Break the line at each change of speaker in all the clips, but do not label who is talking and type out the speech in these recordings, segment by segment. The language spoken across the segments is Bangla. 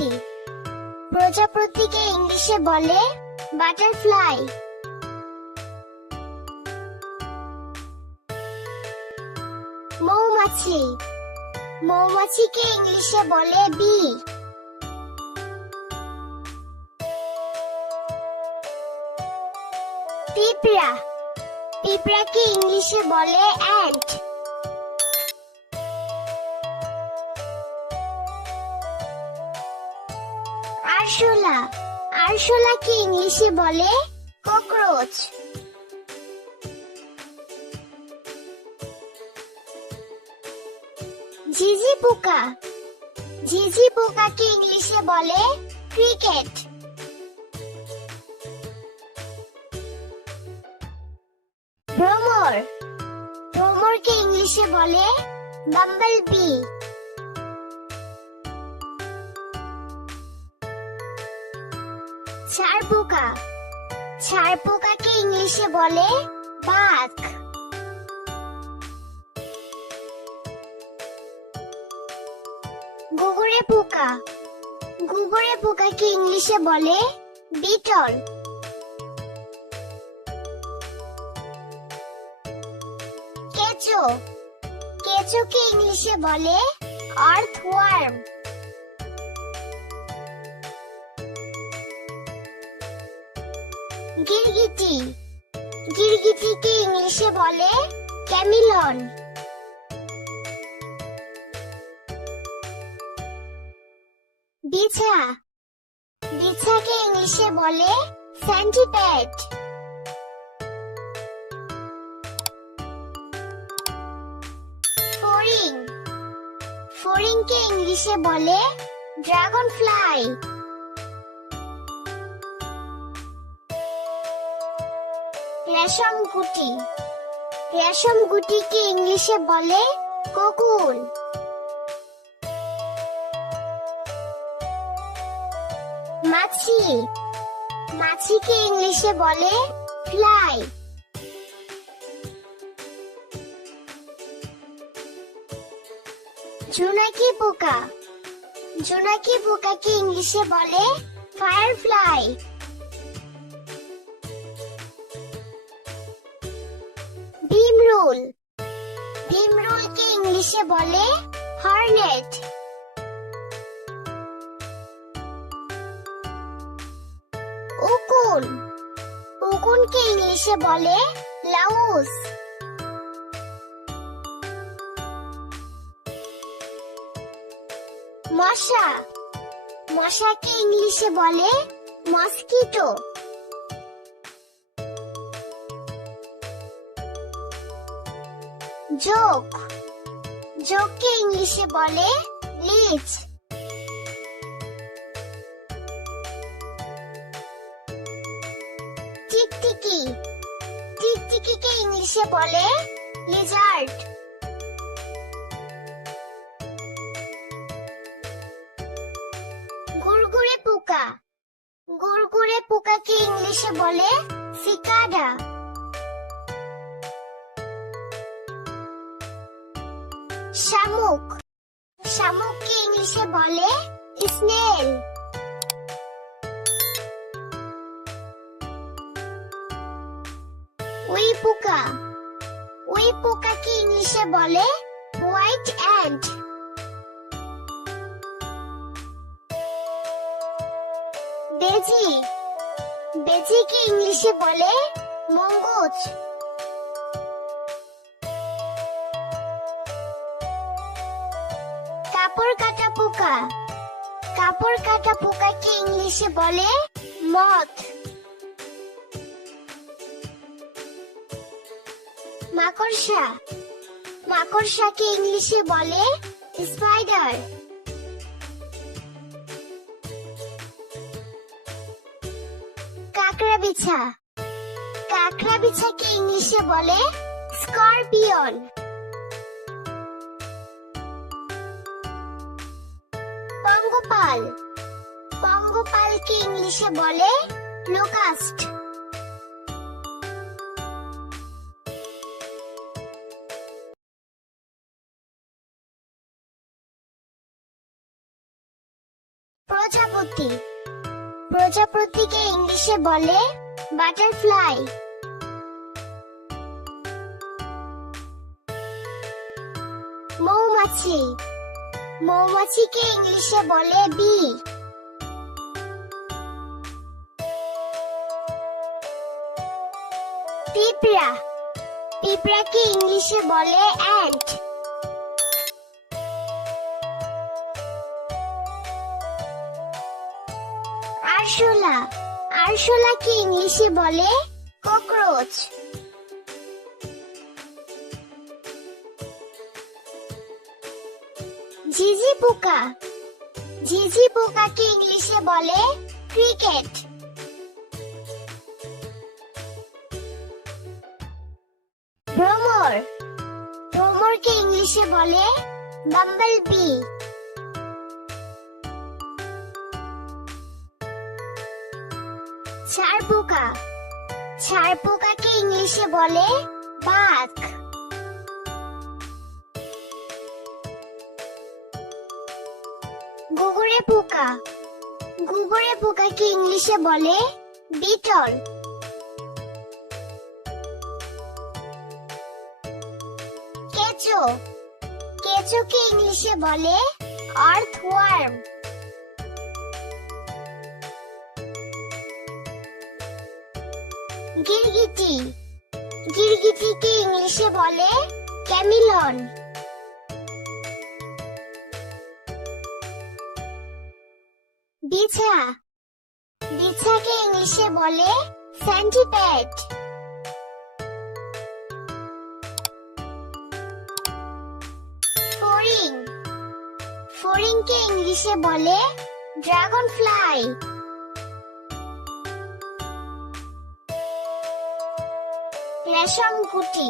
প্রজাপতি। প্রজাপতিকে ইংলিশে বলে বাটারফ্লাই। মৌমাছি। মৌমাছিকে ইংলিশে বলে বি। পিঁপড়া। পিঁপড়াকে ইংলিশে বলে অ্যান্ট আরশোলা। আরশোলাকে ইংলিশে বলে? ককরোচ। ঝিঝি পোকা। ঝিঝি পোকাকে ইংলিশে বলে? ক্রিকেট। ভ্রমর। ভ্রমরকে ইংলিশে বলে? বাম্বল বি ছাড় পোকা ছাড় পোকাকে ইংলিশে বলে বাক গুগরে পোকা। গুগরে পোকাকে ইংলিশে বলে বিটল। কেঁচো। কেঁচোকে ইংলিশে বলে আর্থওয়ার্ম। গিরগিটি। গিরগিটিকে ইংলিশে বলে ক্যামিলন। বিছা। বিছাকে ইংলিশে বলে সেন্টিপেড। ফড়িং। ফড়িংকে ইংলিশে বলে ড্রাগন ফ্লাই রেশম গুটি। রেশম গুটিকে ইংলিশে বলে কোকুন মাছি। মাছিকে ইংলিশে বলে ফ্লাই। জোনাকি পোকা। জোনাকি পোকাকে ইংলিশে বলে ফায়ারফ্লাই। ইংলিশে বলে হর্নেট উকুন। উকুনকে ইংলিশে বলে লাউস মশা। মশাকে ইংলিশে বলে মসকিটো যোগ যোগকে ইংলিশে বলে লিজ। টিকটিকি। টিকটিকিকে ইংলিশে বলে লিজার্ড। শামুক। শামুককে ইংলিশে বলে স্নেল উই পোকা উই পোকাকে ইংলিশে বলে হোয়াইট অ্যান্ট বেজি। বেজিকে ইংলিশে বলে মঙ্গজ কাপড় কাটা পোকা। কাপড় কাটা পোকাকে ইংলিশে বলে? মথ মাকড়সা। মাকড়সাকে ইংলিশে বলে? স্পাইডার। কাকড়া বিছা কাকড়া বিছাকে ইংলিশে বলে? স্করপিয়ন। পঙ্গপাল। পঙ্গপালকে ইংলিশে বলে লোকাস্ট। প্রজাপতি। প্রজাপতি প্রজাপতিকে ইংলিশে বলে বাটারফ্লাই। মৌমাছি। মৌমাছিকে ইংলিশে বলে বি পিঁপড়া। পিঁপড়াকে ইংলিশে বলে অ্যান্ট আরশোলা। আরশোলাকে ইংলিশে বলে ককরোচ ঝিঝি পোকা ঝিঝি পোকাকে ইংলিশে বলে ক্রিকেট। ভ্রমর ভ্রমরকে ইংলিশে বলে বাম্বল বি ছাড় পোকা ছাড় পোকাকে ইংলিশে বলে বাঘ। গুগুরে পোকা। গুগুরে পোকাকে ইংলিশে বলে? বিটল। কেঁচো। কেঁচোকে ইংলিশে বলে? আর্থ ওয়ার্ম গিরগিটি গিরগিটিকে ইংলিশে বলে? ক্যামিলন। বিছা। বিছাকে ইংলিশে বলে সেন্টিপেড। ফড়িং ফড়িংকে ইংলিশে বলে ড্রাগন ফ্লাই রেশম গুটি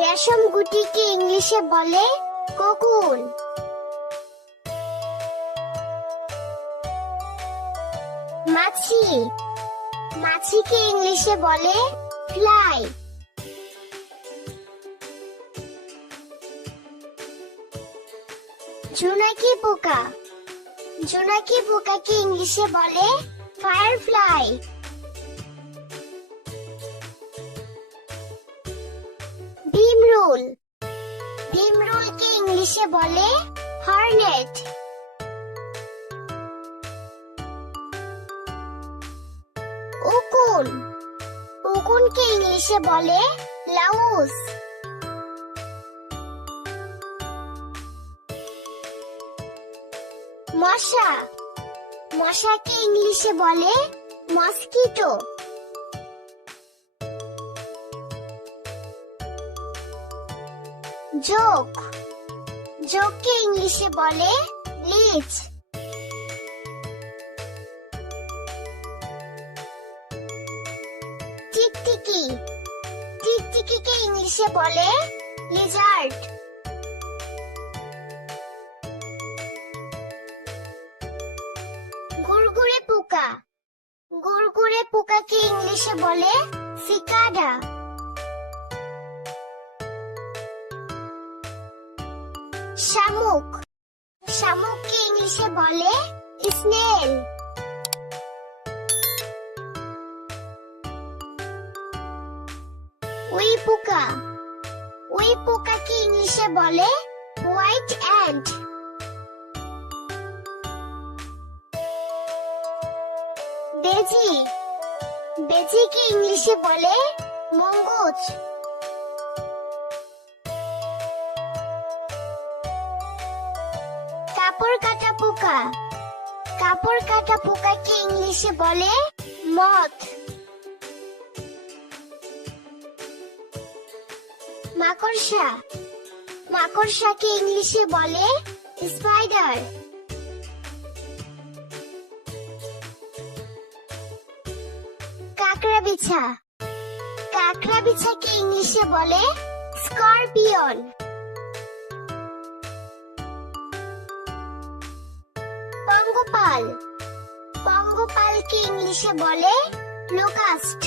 রেশম গুটিকে ইংলিশে বলে কোকুন। মাছি। মাছিকে ইংলিশে বলে ফ্লাই। জোনাকি পোকা। জোনাকি পোকাকে ইংলিশে বলে ফায়ারফ্লাই। ভীমরুল ভীমরুলকে ইংলিশে বলে হর্নেট। উকুন উকুনকে ইংলিশে বলে, লাউস। মশা, মশাকে ইংলিশে বলে, মসকিটো। যোগ যোগকে ইংলিশে বলে, লিচ। ইংলিশে বলে লিজার্ড গুড়গুড়ে পোকা। গুড়গুড়ে পোকাকে ইংলিশে বলে সিকাডা শামুক। শামুককে ইংলিশে বলে স্নেল পোকা। উই পোকাকে ইংলিশে বলে? হোয়াইট অ্যান্ট বেজি। বেজিকে ইংলিশে বলে? মঙ্গজ। কাপড় কাটা পোকা। কাপড় কাটা পোকাকে ইংলিশে বলে? মথ মাকড়সা। মাকড়সাকে ইংলিশে বলে স্পাইডার। কাকড়া বিছা কাকড়া বিছাকে ইংলিশে বলে স্করপিয়ন। পঙ্গপাল। পঙ্গপালকে ইংলিশে বলে লোকাস্ট।